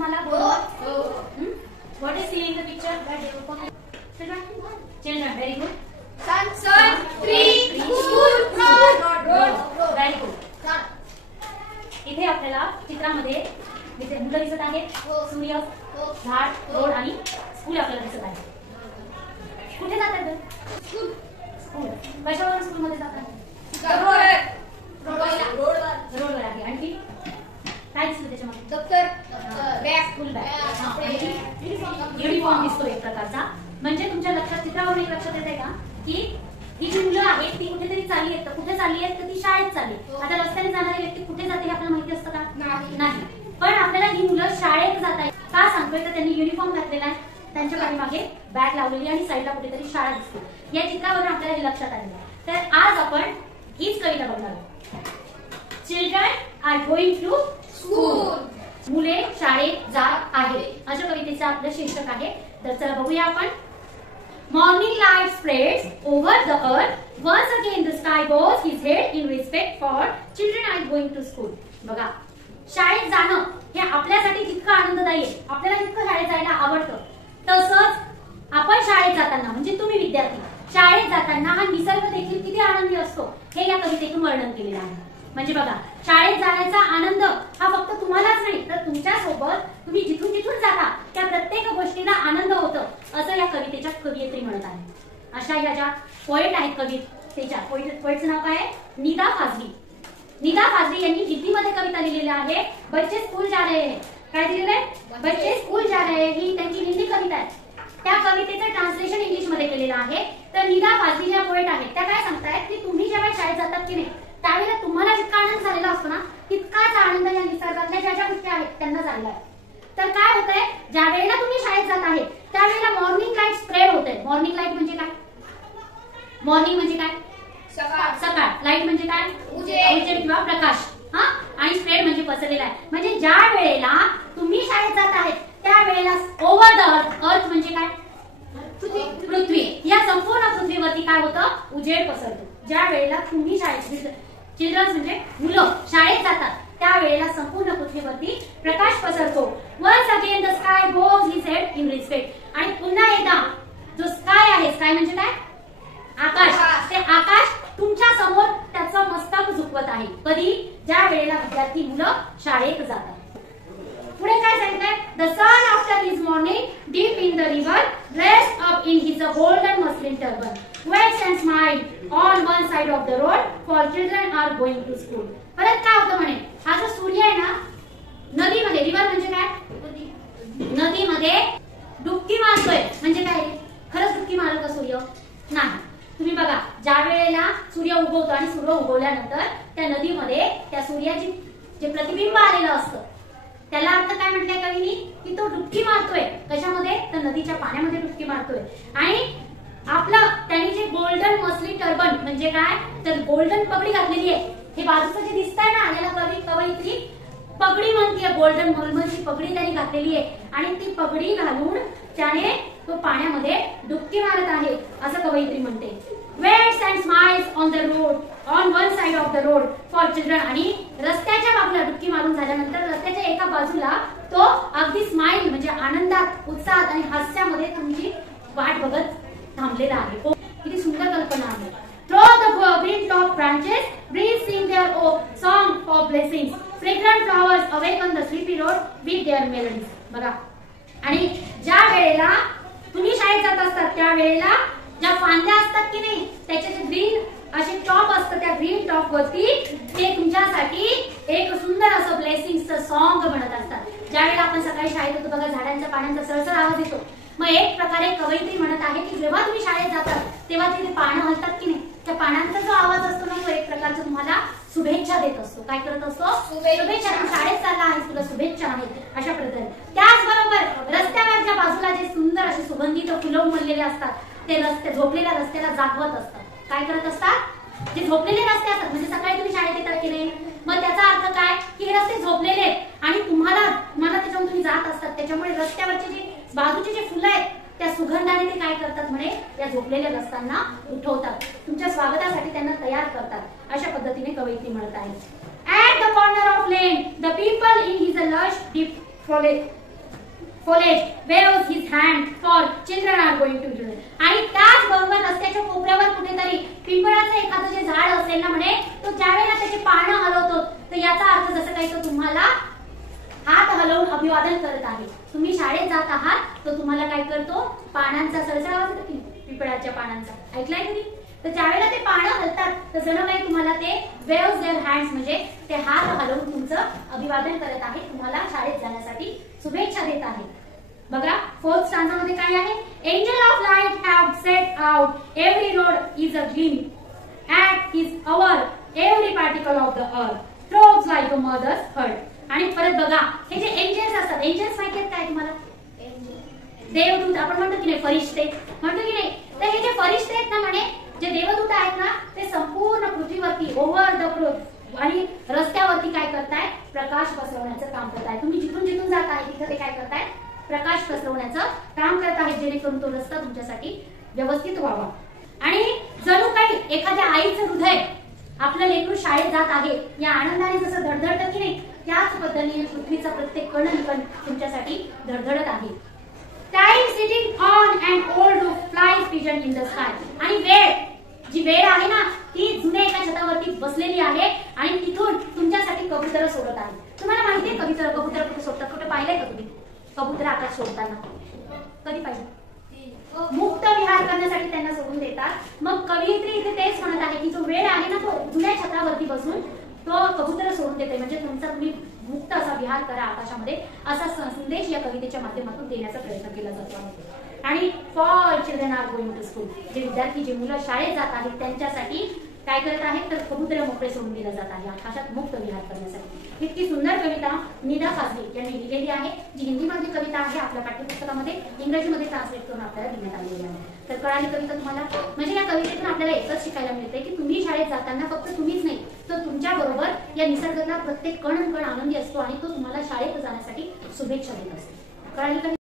तुम्हाला? What is seen in the picture? Children, very good. Sun, tree, school, road. Very good. इथे आपल्याला चित्रामध्ये मुलं दिसत आहेत, सूर्य, झाड, रोड आणि स्कूल आपल्याला दिसत आहे. कुठे जातात? स्कूल. कशावर स्कूल मध्ये जातात? रोडवर आहे. आणखी काय दिसतं त्याच्यामध्ये? दप्तर, बॅग, स्कूल बॅग, युनिफॉर्म दिसतो एक प्रकारचा. म्हणजे तुमच्या लक्षात चित्रावरून एक लक्षात येते का की ही जी मुलं आहेत ती कुठेतरी चालली आहेत. कुठे चालली आहेत? तर ती शाळेत चालली. आता रस्त्याने जाणारी व्यक्ती कुठे जाते हे आपल्याला माहिती असतं का? नाही. पण आपल्याला ही मुलं शाळेत जात आहेत का सांगतोय तर त्यांनी युनिफॉर्म घातलेला आहे, त्यांच्या पाठीमागे बॅग लावलेली आणि साईडला कुठेतरी शाळा दिसते. या चित्रावरून आपल्याला हे लक्षात आलेलं आहे. तर आज आपण हीच कविता बघणार आहोत. Children are going to school. मुले शाळेत जात आहेत अशा कवितेचं आपलं शीर्षक आहे. तर चला बघूया आपण. Morning light spreads over the earth. Once again the sky bows his head in respect for children are going to school. बघा, शाळेत जाणं हे आपल्यासाठी जितकं आनंददायी आहे, आपल्याला जितकं शाळेत जायला आवडतं, तसंच आपण शाळेत जाताना म्हणजे तुम्ही विद्यार्थी शाळेत जाताना हा निसर्ग देखील किती आनंदी असतो हे या कवितेतून वर्णन केलेलं आहे. म्हणजे बघा, शाळेत जाण्याचा आनंद हा फक्त तुम्हालाच नाही तर तुमच्या सोबत तुम्ही जिथून जिथून जाता त्या प्रत्येक गोष्टीला आनंद होतं असं या कवितेच्या कवयित्री म्हणत आहे. अशा ह्या ज्या पोएट आहेत कवितेच्या पोएटचं नाव काय आहे? निदा फाजली. निदा फाजली यांनी हिंदीमध्ये कविता लिहिलेली आहे. बच्चे स्कूल जा रहे हैं. काय दिलेलं आहे? बच्चे स्कूल जा रहे हैं ही त्यांची हिंदी कविता आहे. त्या कवितेचं ट्रान्सलेशन इंग्लिश मध्ये केलेलं आहे. तर निदा फाजली ज्या पोएट आहेत त्या काय सांगतायत की तुम्ही जेव्हा शाळेत जातात की नाही त्यावेळेला तुम्हाला जितका आनंद झालेला असतो ना तितकाच आनंद या निसर्गातल्या ज्या ज्या गोष्टी आहेत त्यांना झालेला आहे. तर काय होतंय, ज्या वेळेला तुम्ही शाळेत जात आहे त्यावेळेला मॉर्निंग लाईट स्प्रेड होते. मॉर्निंग लाईट म्हणजे काय? मॉर्निंग म्हणजे काय? सकाळ. लाईट म्हणजे काय? उजेड किंवा प्रकाश. हा, आणि स्प्रेड म्हणजे पसरलेला आहे. म्हणजे ज्या वेळेला तुम्ही शाळेत जात आहेत त्यावेळेला ओव्हर द अर्थ. अर्थ म्हणजे काय? पृथ्वी. या संपूर्ण पृथ्वीवरती काय होतं? उजेड पसरतो. ज्या वेळेला तुम्ही शाळेत चिल्ड्रन्स म्हणजे मुलं शाळेत जातात त्यावेळेला संपूर्ण पृथ्वीवरती प्रकाश पसरतो. Once again the sky goes his head in respect. आणि पुन्हा एकदा जो स्काय आहे, स्काय म्हणजे काय? आकाश. ते आकाश तुमच्या समोर त्याचं मस्तक झुकवत आहे. कधी? ज्या वेळेला विद्यार्थी मुलं शाळेत जातात. पुढे काय सांगितलंय? The sun after his morning deep in the river dressed up in his golden muslin turban waits and smiled on one side of the road for children are going to school. परत काय होतं म्हणे, हा जो सूर्य आहे ना नदीमध्ये, रिव्हर म्हणजे काय? नदीमध्ये डुबकी मारतोय. म्हणजे काय? खरंच डुबकी मारतो का सूर्य? नाही. तुम्ही बघा, ज्या वेळेला सूर्य उगवतो आणि सूर्य उगवल्यानंतर त्या नदीमध्ये त्या सूर्याची जे प्रतिबिंब आलेलं असतं त्याला अर्थ काय म्हटलंय कवीनी की तो डुबकी मारतोय. कशामध्ये? तर नदीच्या पाण्यामध्ये डुबकी मारतोय. आणि आपलं त्यांनी जे गोल्डन मस्लिन टर्बन म्हणजे काय तर गोल्डन पगडी घातलेली आहे. हे बाजूचं जे दिसतंय ना याला कवयित्री पगडी म्हणते. गोल्डन मलमलची पगडी त्यांनी घातलेली आहे आणि ती पगडी घालून त्याने तो पाण्यामध्ये डुबकी मारत आहे असं कवयित्री म्हणते. Waits and smiles on the road on one side of the road for children. आणि रस्त्याच्या बाजूला डुबकी मारून झाल्यानंतर रस्त्याच्या एका बाजूला तो अगदी स्माइल म्हणजे आनंदात, उत्साहात आणि हास्यामध्ये तुमची वाट बघत थांबलेला आहे. किती सुंदर कल्पना आहे. Through the green top branches, breeze sing their song of blessings. Fragrant flowers awaken the sleepy road with their melodies. बघा, आणि ज्या वेळेला तुम्ही शाळेत जात असतात त्यावेळेला ज्या फांद्या असतात की नाही त्याचे जे ग्रीन असे टॉप असतं त्या ग्रीन टॉप वरती ते तुमच्यासाठी एक सुंदर असं ब्लेसिंगचं सॉन्ग म्हणत असतात. ज्यावेळेला आपण सकाळी शाळेत होतो बघा झाडांच्या पाण्याचा सळसळ आवाज येतो. मग एक प्रकारे कवयित्री म्हणत आहे की जेव्हा तुम्ही शाळेत जातात तेव्हा तिथे पानं हलतात की नाही त्या पानांचा जो आवाज असतो ना तो एक प्रकारचा तुम्हाला शुभेच्छा देत असतो. काय करत असतो? शुभेच्छा. तू शाळेत चालला आहेस, तुला शुभेच्छा आहेत अशा प्रकारे. त्याचबरोबर रस्त्यावरच्या बाजूला जे सुंदर असे सुगंधित फुलं उमललेले असतात ते रस्ते झोपलेल्या रस्त्याला जागवत असतात. काय करत असतात? जे झोपलेले रस्ते असतात म्हणजे सकाळी तुम्ही शाळेत येतात की नाही मग त्याचा अर्थ काय की हे रस्ते झोपलेले आहेत आणि तुम्हाला त्याच्यावर तुम्ही जात असतात त्याच्यामुळे रस्त्यावरचे जे बाजूचे जे फुलं आहेत त्या सुगंधाने ते काय करतात म्हणे या झोपलेल्या रस्त्यांना उठवतात. तुमच्या स्वागतासाठी त्यांना तयार करतात. अशा पद्धतीने कवयित्री म्हणत आहे. At the corner of lane, the people in his lush deep foliage waves his hand for children are going to children. आणि त्याचबरोबर रस्त्याच्या कोपऱ्यावर कुठेतरी पिंपळाचं एखादं जे झाड असेल ना म्हणे, तो ज्यावेळेला त्याची पानं हलवतो तर याचा अर्थ जसं काही तो तुम्हाला हात हलवून अभिवादन करत आहे. तुम्ही शाळेत जात आहात तर तुम्हाला काय करतो, पानांचा सळसळ आवाज येतो की पिंपळाच्या पानांचा, ऐकलाय तुम्ही? तर ज्यावेळेला ते पानं हलतात तर जणू काही तुम्हाला ते वेव्स देअर हँड्स म्हणजे ते हात हलवून तुमचं अभिवादन करत आहे, तुम्हाला शाळेत जाण्यासाठी शुभेच्छा देत आहे. बघा फोर्थ स्टांजा मध्ये काय आहे, angel of light have set out every road is a gleam at his hour every particle of the earth throws like a mother's heart. आणि परत बघा हे जे एंजल्स असतात, एंजल्स माहिती आहेत काय तुम्हाला? देवदूत आपण म्हणतो की नाही, फरिश्ते म्हणतो की नाही. तर हे जे फरिश्ते आहेत ना म्हणे, जे देवदूत आहेत ना, ते संपूर्ण पृथ्वीवरती ओव्हर द पृथ्वी आणि रस्त्यावरती काय करताय, प्रकाश पसरवण्याचं काम करताय. तुम्ही जिथून जिथून जात आहे तिथे ते काय करताय, प्रकाश पसरवण्याचं काम करत आहे, जेणेकरून तो रस्ता तुमच्यासाठी व्यवस्थित व्हावा. आणि जणू काही एखाद्या आईचं हृदय आपलं लेकरू शाळेत जात आहे या आनंदाने जसं धडधडतं की नाही, त्याच पद्धतीने पृथ्वीचा प्रत्येक कण तुमच्यासाठी धडधडत आहे. Time sitting on and old fly pigeon in the sky. आणि वेळ, जी वेळ आहे ना ती जुन्या एका छतावरती बसलेली आहे आणि तिथून तुमच्यासाठी कबूतर सोडत आहे. तुम्हाला माहितीये कबूतर कुठे सोडतात? कुठे पाहिलंय का तुम्ही कबूतर आकाश सोडताना? कधी पाहिजे? मुक्त विहार करण्यासाठी त्यांना सोडून देतात. मग कवयित्री इथे तेच म्हणत आहे की जो वेळ आहे ना तो जुन्या छतावरती बसून तो कबूतर सोडून देते, म्हणजे तुमचा तुम्ही मुक्त असा विहार करा आकाशामध्ये, असा संदेश या कवितेच्या माध्यमातून देण्याचा प्रयत्न केला जातो. आणि for children are going to school, जे विद्यार्थी जे मुलं शाळेत जात आहेत त्यांच्यासाठी काय करत आहेत तर कबूतर मोकळे सोडून दिलं जात आहे आकाशात मुक्त विहार करण्यासाठी. इतकी सुंदर कविता निदा फाजली यांनी लिहिलेली आहे, जी हिंदीमध्ये कविता आहे, आपल्या पाठ्यपुस्तकामध्ये इंग्रजीमध्ये ट्रान्सलेट करून आपल्याला देण्यात आलेली आहे. तर कळाली कविता तुम्हाला? म्हणजे या कवितेतून आपल्याला एकच शिकायला मिळते की तुम्ही शाळेत जाताना फक्त तुम्हीच नाही तर तुमच्या बरोबर या निसर्गातला प्रत्येक कण आनंदी असतो आणि तो तुम्हाला शाळेत जाण्यासाठी शुभेच्छा देत असतो. कळाली?